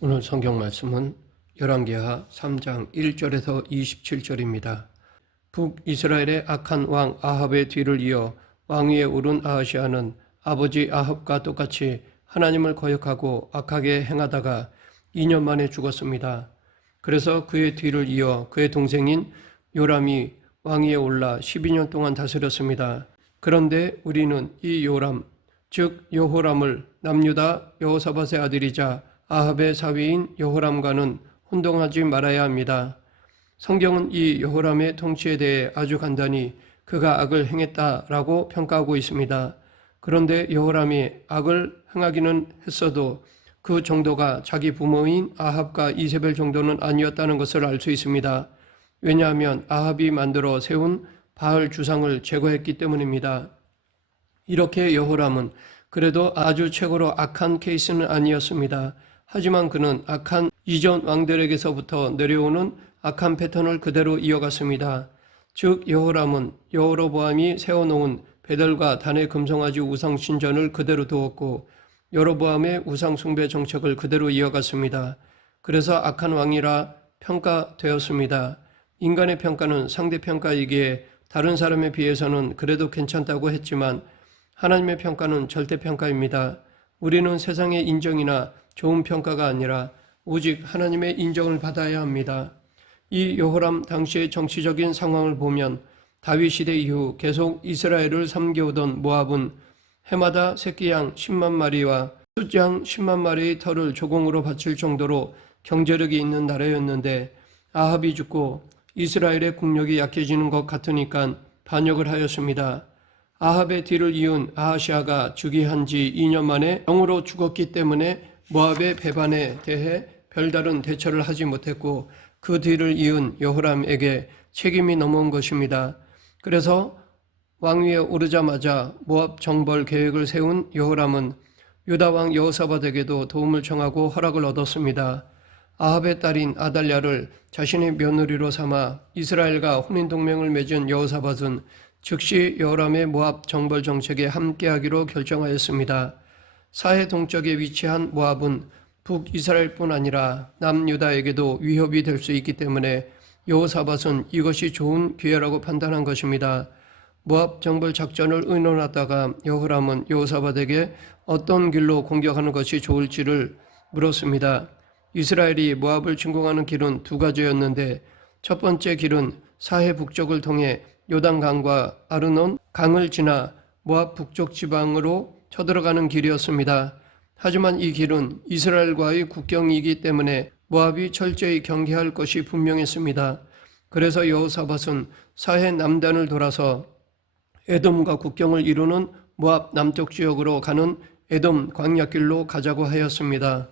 오늘 성경 말씀은 열왕기하 3장 1절에서 27절입니다. 북이스라엘의 악한 왕 아합의 뒤를 이어 왕위에 오른 아하시아는 아버지 아합과 똑같이 하나님을 거역하고 악하게 행하다가 2년 만에 죽었습니다. 그래서 그의 뒤를 이어 그의 동생인 요람이 왕위에 올라 12년 동안 다스렸습니다. 그런데 우리는 이 요람, 즉 여호람을 남유다 여호사밧의 아들이자 아합의 사위인 여호람과는 혼동하지 말아야 합니다. 성경은 이 여호람의 통치에 대해 아주 간단히 그가 악을 행했다라고 평가하고 있습니다. 그런데 여호람이 악을 행하기는 했어도 그 정도가 자기 부모인 아합과 이세벨 정도는 아니었다는 것을 알 수 있습니다. 왜냐하면 아합이 만들어 세운 바알 주상을 제거했기 때문입니다. 이렇게 여호람은 그래도 아주 최고로 악한 케이스는 아니었습니다. 하지만 그는 악한 이전 왕들에게서부터 내려오는 악한 패턴을 그대로 이어갔습니다. 즉 여호람은 여로보암이 세워놓은 베델과 단의 금송아지 우상 신전을 그대로 두었고 여로보암의 우상 숭배 정책을 그대로 이어갔습니다. 그래서 악한 왕이라 평가되었습니다. 인간의 평가는 상대평가이기에 다른 사람에 비해서는 그래도 괜찮다고 했지만 하나님의 평가는 절대평가입니다. 우리는 세상의 인정이나 좋은 평가가 아니라 오직 하나님의 인정을 받아야 합니다. 이 여호람 당시의 정치적인 상황을 보면 다윗 시대 이후 계속 이스라엘을 섬겨오던 모압은 해마다 새끼양 10만 마리와 숫양 10만 마리의 털을 조공으로 바칠 정도로 경제력이 있는 나라였는데 아합이 죽고 이스라엘의 국력이 약해지는 것 같으니까 반역을 하였습니다. 아합의 뒤를 이은 아하시아가 즉위한 지 2년 만에 병으로 죽었기 때문에 모압의 배반에 대해 별다른 대처를 하지 못했고 그 뒤를 이은 여호람에게 책임이 넘어온 것입니다. 그래서 왕위에 오르자마자 모압 정벌 계획을 세운 여호람은 유다 왕 여호사밧에게도 도움을 청하고 허락을 얻었습니다. 아합의 딸인 아달랴를 자신의 며느리로 삼아 이스라엘과 혼인동맹을 맺은 여호사밧은 즉시 여호람의 모압 정벌 정책에 함께하기로 결정하였습니다. 사해 동쪽에 위치한 모압은 북이스라엘뿐 아니라 남유다에게도 위협이 될 수 있기 때문에 여호사밧은 이것이 좋은 기회라고 판단한 것입니다. 모압 정벌 작전을 의논하다가 여호람은 여호사밧에게 어떤 길로 공격하는 것이 좋을지를 물었습니다. 이스라엘이 모압을 침공하는 길은 두 가지였는데 첫 번째 길은 사해 북쪽을 통해 요단강과 아르논 강을 지나 모압 북쪽 지방으로 쳐들어가는 길이었습니다. 하지만 이 길은 이스라엘과의 국경이기 때문에 모압이 철저히 경계할 것이 분명했습니다. 그래서 여호사밧은 사해 남단을 돌아서 에돔과 국경을 이루는 모압 남쪽 지역으로 가는 에돔 광야길로 가자고 하였습니다.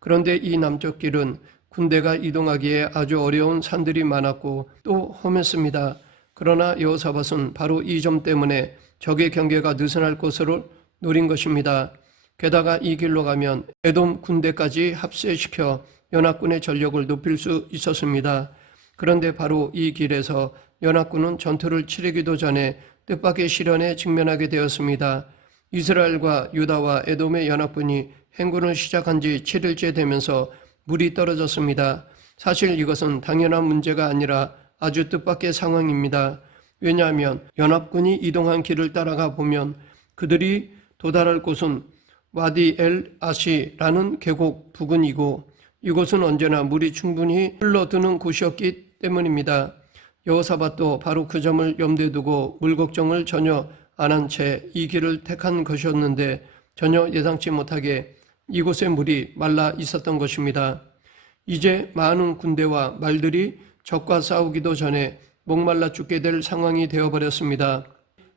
그런데 이 남쪽 길은 군대가 이동하기에 아주 어려운 산들이 많았고 또 험했습니다. 그러나 여호사밧은 바로 이 점 때문에 적의 경계가 느슨할 것으로 노린 것입니다. 게다가 이 길로 가면 에돔 군대까지 합세시켜 연합군의 전력을 높일 수 있었습니다. 그런데 바로 이 길에서 연합군은 전투를 치르기도 전에 뜻밖의 시련에 직면하게 되었습니다. 이스라엘과 유다와 에돔의 연합군이 행군을 시작한 지 7일째 되면서 물이 떨어졌습니다. 사실 이것은 당연한 문제가 아니라 아주 뜻밖의 상황입니다. 왜냐하면 연합군이 이동한 길을 따라가 보면 그들이 도달할 곳은 와디 엘 아시라는 계곡 부근이고 이곳은 언제나 물이 충분히 흘러드는 곳이었기 때문입니다. 여호사밧도 바로 그 점을 염두에 두고 물 걱정을 전혀 안 한 채 이 길을 택한 것이었는데 전혀 예상치 못하게 이곳의 물이 말라 있었던 것입니다. 이제 많은 군대와 말들이 적과 싸우기도 전에 목말라 죽게 될 상황이 되어버렸습니다.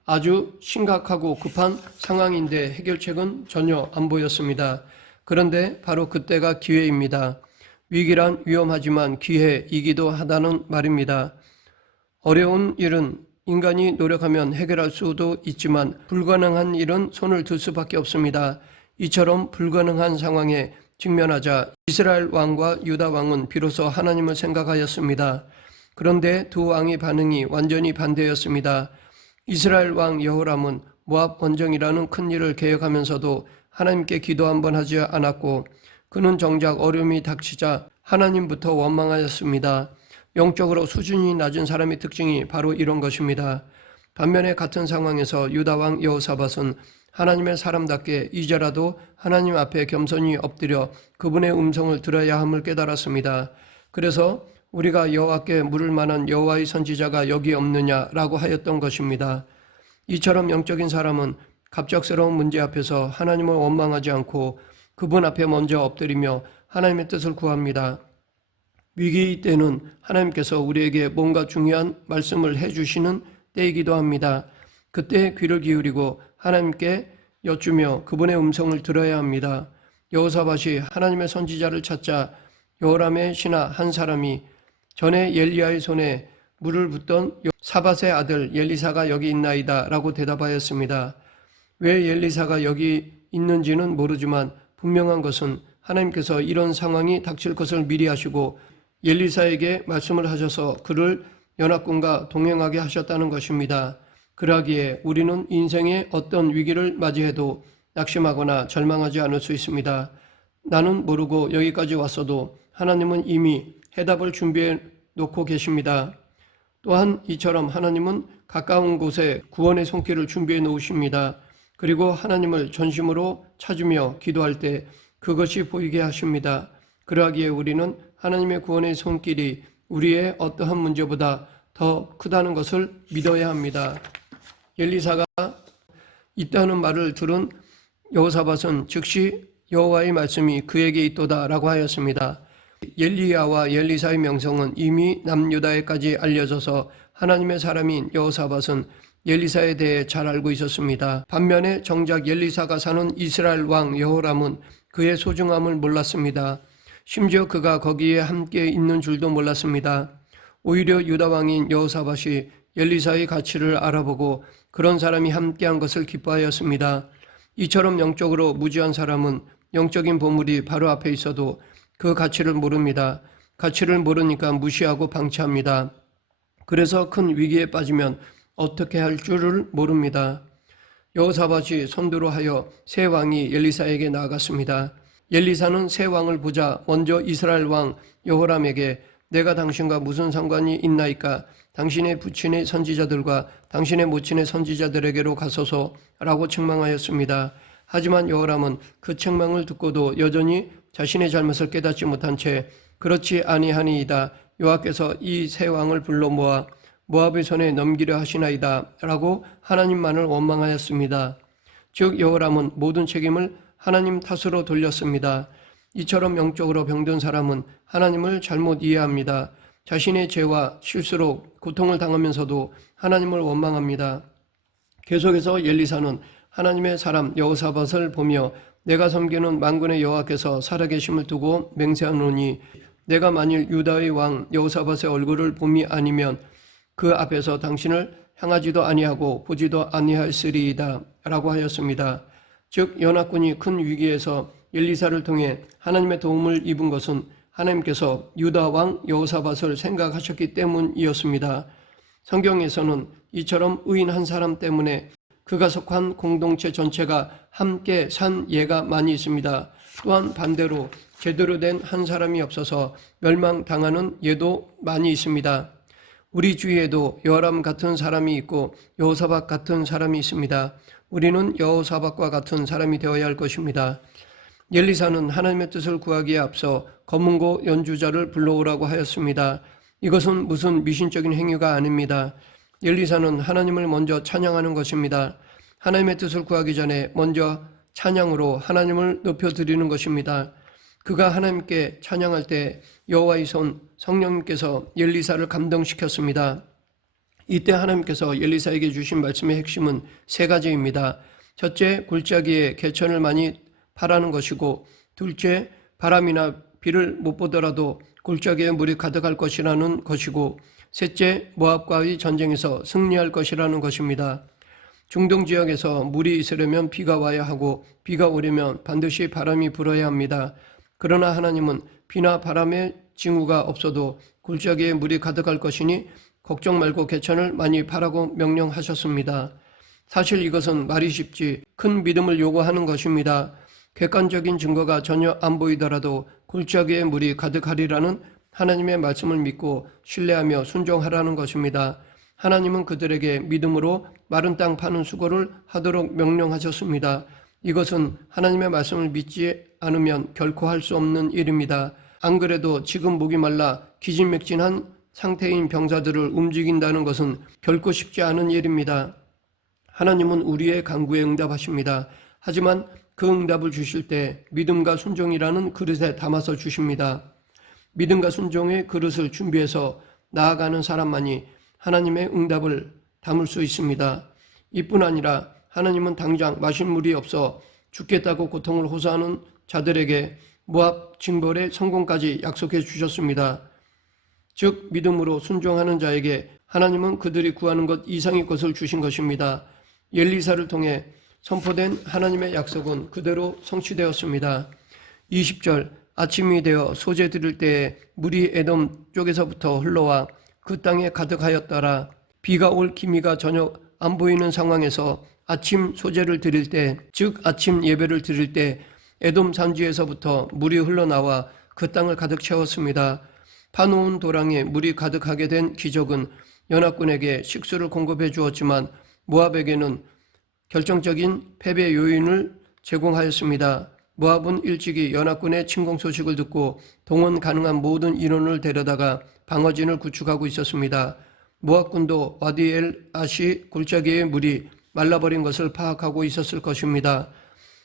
아주 심각하고 급한 상황인데 해결책은 전혀 안 보였습니다. 그런데 바로 그때가 기회입니다. 위기란 위험하지만 기회이기도 하다는 말입니다. 어려운 일은 인간이 노력하면 해결할 수도 있지만 불가능한 일은 손을 들 수밖에 없습니다. 이처럼 불가능한 상황에 직면하자 이스라엘 왕과 유다 왕은 비로소 하나님을 생각하였습니다. 그런데 두 왕의 반응이 완전히 반대였습니다. 이스라엘 왕 여호람은 모압 원정이라는 큰 일을 계획하면서도 하나님께 기도 한 번 하지 않았고 그는 정작 어려움이 닥치자 하나님부터 원망하였습니다. 영적으로 수준이 낮은 사람의 특징이 바로 이런 것입니다. 반면에 같은 상황에서 유다 왕 여호사밧은 하나님의 사람답게 이제라도 하나님 앞에 겸손히 엎드려 그분의 음성을 들어야 함을 깨달았습니다. 그래서 우리가 여호와께 물을 만한 여호와의 선지자가 여기 없느냐라고 하였던 것입니다. 이처럼 영적인 사람은 갑작스러운 문제 앞에서 하나님을 원망하지 않고 그분 앞에 먼저 엎드리며 하나님의 뜻을 구합니다. 위기의 때는 하나님께서 우리에게 뭔가 중요한 말씀을 해주시는 때이기도 합니다. 그때 귀를 기울이고 하나님께 여쭈며 그분의 음성을 들어야 합니다. 여호사밧이 하나님의 선지자를 찾자 여호람의 신하 한 사람이 전에 엘리야의 손에 물을 붓던 사밧의 아들 엘리사가 여기 있나이다 라고 대답하였습니다. 왜 엘리사가 여기 있는지는 모르지만 분명한 것은 하나님께서 이런 상황이 닥칠 것을 미리 하시고 엘리사에게 말씀을 하셔서 그를 연합군과 동행하게 하셨다는 것입니다. 그러기에 우리는 인생의 어떤 위기를 맞이해도 낙심하거나 절망하지 않을 수 있습니다. 나는 모르고 여기까지 왔어도 하나님은 이미 해답을 준비해 놓고 계십니다. 또한 이처럼 하나님은 가까운 곳에 구원의 손길을 준비해 놓으십니다. 그리고 하나님을 전심으로 찾으며 기도할 때 그것이 보이게 하십니다. 그러하기에 우리는 하나님의 구원의 손길이 우리의 어떠한 문제보다 더 크다는 것을 믿어야 합니다. 엘리사가 있다는 말을 들은 여호사밧은 즉시 여호와의 말씀이 그에게 있도다라고 하였습니다. 엘리야와 엘리사의 명성은 이미 남유다에까지 알려져서 하나님의 사람인 여호사밧은 엘리사에 대해 잘 알고 있었습니다. 반면에 정작 엘리사가 사는 이스라엘 왕 여호람은 그의 소중함을 몰랐습니다. 심지어 그가 거기에 함께 있는 줄도 몰랐습니다. 오히려 유다 왕인 여호사밧이 엘리사의 가치를 알아보고 그런 사람이 함께한 것을 기뻐하였습니다. 이처럼 영적으로 무지한 사람은 영적인 보물이 바로 앞에 있어도 그 가치를 모릅니다. 가치를 모르니까 무시하고 방치합니다. 그래서 큰 위기에 빠지면 어떻게 할 줄을 모릅니다. 여호사밧이 선두로 하여 새 왕이 엘리사에게 나아갔습니다. 엘리사는 새 왕을 보자 먼저 이스라엘 왕 여호람에게 내가 당신과 무슨 상관이 있나이까? 당신의 부친의 선지자들과 당신의 모친의 선지자들에게로 가소서라고 책망하였습니다. 하지만 여호람은 그 책망을 듣고도 여전히 자신의 잘못을 깨닫지 못한 채 그렇지 아니하니이다. 여호와께서 이 새 왕을 불러 모아 모압의 손에 넘기려 하시나이다 라고 하나님만을 원망하였습니다. 즉 여호람은 모든 책임을 하나님 탓으로 돌렸습니다. 이처럼 영적으로 병든 사람은 하나님을 잘못 이해합니다. 자신의 죄와 실수로 고통을 당하면서도 하나님을 원망합니다. 계속해서 엘리사는 하나님의 사람 여호사밧을 보며 내가 섬기는 만군의 여호와께서 살아계심을 두고 맹세하노니 내가 만일 유다의 왕 여호사밧의 얼굴을 봄이 아니면 그 앞에서 당신을 향하지도 아니하고 보지도 아니하였으리이다 라고 하였습니다. 즉 연합군이 큰 위기에서 엘리사를 통해 하나님의 도움을 입은 것은 하나님께서 유다 왕 여호사밧을 생각하셨기 때문이었습니다. 성경에서는 이처럼 의인 한 사람 때문에 그가 속한 공동체 전체가 함께 산 예가 많이 있습니다. 또한 반대로 제대로 된 한 사람이 없어서 멸망당하는 예도 많이 있습니다. 우리 주위에도 여호람 같은 사람이 있고 여호사밧 같은 사람이 있습니다. 우리는 여호사밧과 같은 사람이 되어야 할 것입니다. 엘리사는 하나님의 뜻을 구하기에 앞서 검은고 연주자를 불러오라고 하였습니다. 이것은 무슨 미신적인 행위가 아닙니다. 엘리사는 하나님을 먼저 찬양하는 것입니다. 하나님의 뜻을 구하기 전에 먼저 찬양으로 하나님을 높여드리는 것입니다. 그가 하나님께 찬양할 때 여호와의 손 성령님께서 엘리사를 감동시켰습니다. 이때 하나님께서 엘리사에게 주신 말씀의 핵심은 세 가지입니다. 첫째, 골짜기에 개천을 많이 파라는 것이고, 둘째, 바람이나 비를 못 보더라도 골짜기에 물이 가득할 것이라는 것이고, 셋째, 모압과의 전쟁에서 승리할 것이라는 것입니다. 중동 지역에서 물이 있으려면 비가 와야 하고 비가 오려면 반드시 바람이 불어야 합니다. 그러나 하나님은 비나 바람의 징후가 없어도 골짜기에 물이 가득할 것이니 걱정 말고 개천을 많이 파라고 명령하셨습니다. 사실 이것은 말이 쉽지 큰 믿음을 요구하는 것입니다. 객관적인 증거가 전혀 안 보이더라도 골짜기에 물이 가득하리라는 하나님의 말씀을 믿고 신뢰하며 순종하라는 것입니다. 하나님은 그들에게 믿음으로 마른 땅 파는 수고를 하도록 명령하셨습니다. 이것은 하나님의 말씀을 믿지 않으면 결코 할 수 없는 일입니다. 안 그래도 지금 목이 말라 기진맥진한 상태인 병사들을 움직인다는 것은 결코 쉽지 않은 일입니다. 하나님은 우리의 간구에 응답하십니다. 하지만 그 응답을 주실 때 믿음과 순종이라는 그릇에 담아서 주십니다. 믿음과 순종의 그릇을 준비해서 나아가는 사람만이 하나님의 응답을 담을 수 있습니다. 이뿐 아니라 하나님은 당장 마실 물이 없어 죽겠다고 고통을 호소하는 자들에게 모압 징벌의 성공까지 약속해 주셨습니다. 즉 믿음으로 순종하는 자에게 하나님은 그들이 구하는 것 이상의 것을 주신 것입니다. 엘리사를 통해 선포된 하나님의 약속은 그대로 성취되었습니다. 20절 아침이 되어 소재 드릴 때에 물이 에돔 쪽에서부터 흘러와 그 땅에 가득하였더라. 비가 올 기미가 전혀 안 보이는 상황에서 아침 소재를 드릴 때, 즉 아침 예배를 드릴 때 에돔 산지에서부터 물이 흘러나와 그 땅을 가득 채웠습니다. 파놓은 도랑에 물이 가득하게 된 기적은 연합군에게 식수를 공급해 주었지만 모압에게는 결정적인 패배 요인을 제공하였습니다. 모압은 일찍이 연합군의 침공 소식을 듣고 동원 가능한 모든 인원을 데려다가 방어진을 구축하고 있었습니다. 모압군도 와디 아시 골짜기의 물이 말라버린 것을 파악하고 있었을 것입니다.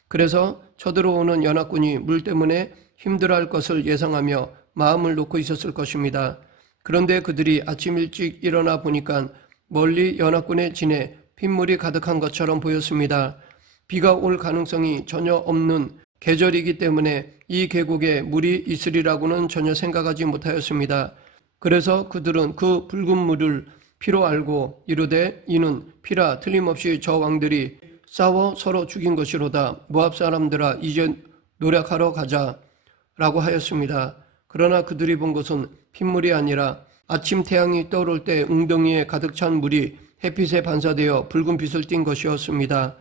그래서 쳐들어오는 연합군이 물 때문에 힘들어할 것을 예상하며 마음을 놓고 있었을 것입니다. 그런데 그들이 아침 일찍 일어나 보니까 멀리 연합군의 진에 핏물이 가득한 것처럼 보였습니다. 비가 올 가능성이 전혀 없는 계절이기 때문에 이 계곡에 물이 있으리라고는 전혀 생각하지 못하였습니다. 그래서 그들은 그 붉은 물을 피로 알고 이르되 이는 피라 틀림없이 저 왕들이 싸워 서로 죽인 것이로다. 모압 사람들아 이제 노력하러 가자 라고 하였습니다. 그러나 그들이 본 것은 핏물이 아니라 아침 태양이 떠오를 때 웅덩이에 가득 찬 물이 햇빛에 반사되어 붉은 빛을 띤 것이었습니다.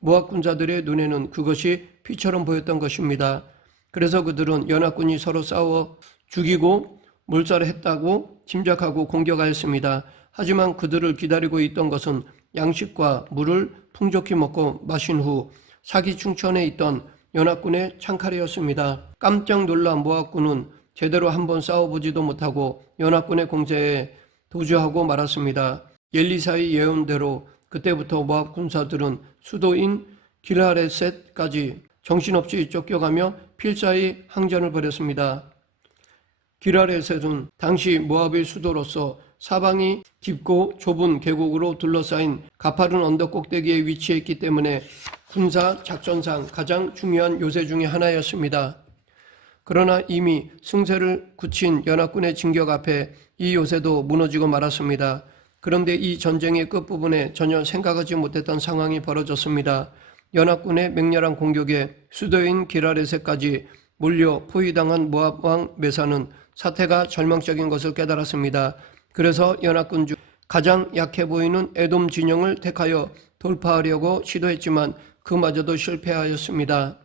모압 군사들의 눈에는 그것이 피처럼 보였던 것입니다. 그래서 그들은 연합군이 서로 싸워 죽이고 몰살했다고 짐작하고 공격하였습니다. 하지만 그들을 기다리고 있던 것은 양식과 물을 풍족히 먹고 마신 후 사기 충천에 있던 연합군의 창칼이었습니다. 깜짝 놀란 모압군은 제대로 한번 싸워보지도 못하고 연합군의 공세에 도주하고 말았습니다. 엘리사의 예언대로 그때부터 모압 군사들은 수도인 길하레셋까지 정신없이 쫓겨가며 필사의 항전을 벌였습니다. 길하레셋은 당시 모압의 수도로서 사방이 깊고 좁은 계곡으로 둘러싸인 가파른 언덕 꼭대기에 위치했기 때문에 군사 작전상 가장 중요한 요새 중의 하나였습니다. 그러나 이미 승세를 굳힌 연합군의 진격 앞에 이 요새도 무너지고 말았습니다. 그런데 이 전쟁의 끝부분에 전혀 생각하지 못했던 상황이 벌어졌습니다. 연합군의 맹렬한 공격에 수도인 기라레셋까지 몰려 포위당한 모압 왕 메사는 사태가 절망적인 것을 깨달았습니다. 그래서 연합군 중 가장 약해 보이는 에돔 진영을 택하여 돌파하려고 시도했지만 그마저도 실패하였습니다.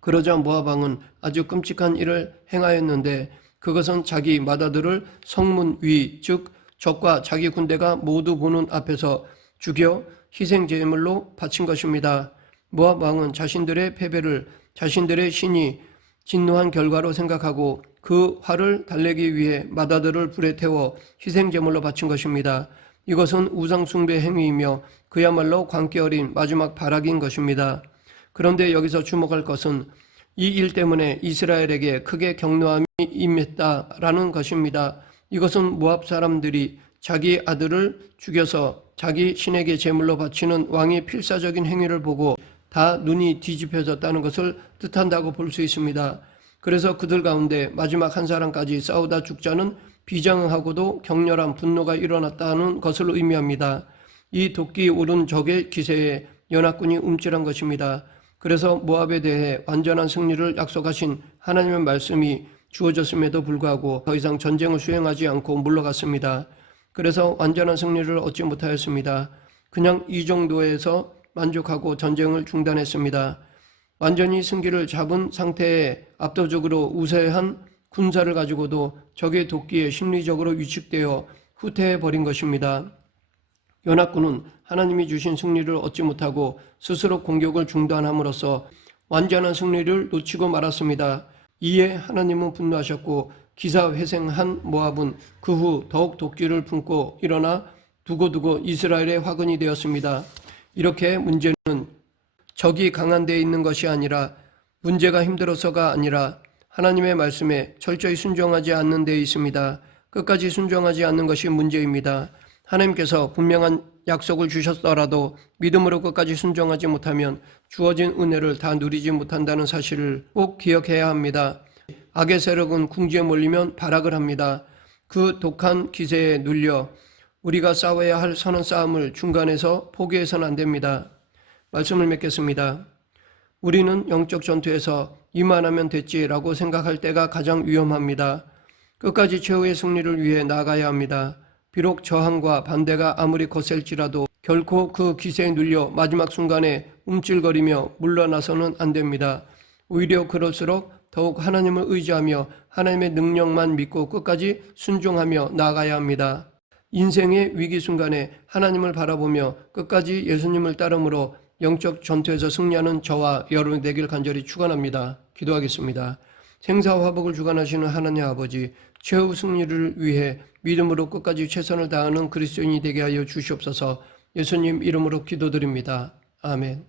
그러자 모압 왕은 아주 끔찍한 일을 행하였는데 그것은 자기 맏아들을 성문 위, 즉 적과 자기 군대가 모두 보는 앞에서 죽여 희생제물로 바친 것입니다. 모압 왕은 자신들의 패배를 자신들의 신이 진노한 결과로 생각하고 그 화를 달래기 위해 맏아들을 불에 태워 희생제물로 바친 것입니다. 이것은 우상숭배 행위이며 그야말로 광기 어린 마지막 발악인 것입니다. 그런데 여기서 주목할 것은 이 일 때문에 이스라엘에게 크게 경노함이 임했다라는 것입니다. 이것은 모압 사람들이 자기 아들을 죽여서 자기 신에게 제물로 바치는 왕의 필사적인 행위를 보고 다 눈이 뒤집혀졌다는 것을 뜻한다고 볼 수 있습니다. 그래서 그들 가운데 마지막 한 사람까지 싸우다 죽자는 비장하고도 격렬한 분노가 일어났다는 것을 의미합니다. 이 도끼 오른 적의 기세에 연합군이 움찔한 것입니다. 그래서 모압에 대해 완전한 승리를 약속하신 하나님의 말씀이 주어졌음에도 불구하고 더 이상 전쟁을 수행하지 않고 물러갔습니다. 그래서 완전한 승리를 얻지 못하였습니다. 그냥 이 정도에서 만족하고 전쟁을 중단했습니다. 완전히 승기를 잡은 상태에 압도적으로 우세한 군사를 가지고도 적의 도끼에 심리적으로 위축되어 후퇴해버린 것입니다. 연합군은 하나님이 주신 승리를 얻지 못하고 스스로 공격을 중단함으로써 완전한 승리를 놓치고 말았습니다. 이에 하나님은 분노하셨고 기사회생한 모압은 그 후 더욱 도끼를 품고 일어나 두고두고 이스라엘의 화근이 되었습니다. 이렇게 문제는 적이 강한 데 있는 것이 아니라 문제가 힘들어서가 아니라 하나님의 말씀에 철저히 순종하지 않는 데 있습니다. 끝까지 순종하지 않는 것이 문제입니다. 하나님께서 분명한 약속을 주셨더라도 믿음으로 끝까지 순종하지 못하면 주어진 은혜를 다 누리지 못한다는 사실을 꼭 기억해야 합니다. 악의 세력은 궁지에 몰리면 발악을 합니다. 그 독한 기세에 눌려 우리가 싸워야 할 선한 싸움을 중간에서 포기해서는 안 됩니다. 말씀을 맺겠습니다. 우리는 영적 전투에서 이만하면 됐지라고 생각할 때가 가장 위험합니다. 끝까지 최후의 승리를 위해 나아가야 합니다. 비록 저항과 반대가 아무리 거셀지라도 결코 그 기세에 눌려 마지막 순간에 움찔거리며 물러나서는 안 됩니다. 오히려 그럴수록 더욱 하나님을 의지하며 하나님의 능력만 믿고 끝까지 순종하며 나아가야 합니다. 인생의 위기 순간에 하나님을 바라보며 끝까지 예수님을 따름으로 영적 전투에서 승리하는 저와 여러분이 되길 간절히 축원합니다. 기도하겠습니다. 생사화복을 주관하시는 하나님 아버지, 최후 승리를 위해 믿음으로 끝까지 최선을 다하는 그리스도인이 되게 하여 주시옵소서. 예수님 이름으로 기도드립니다. 아멘.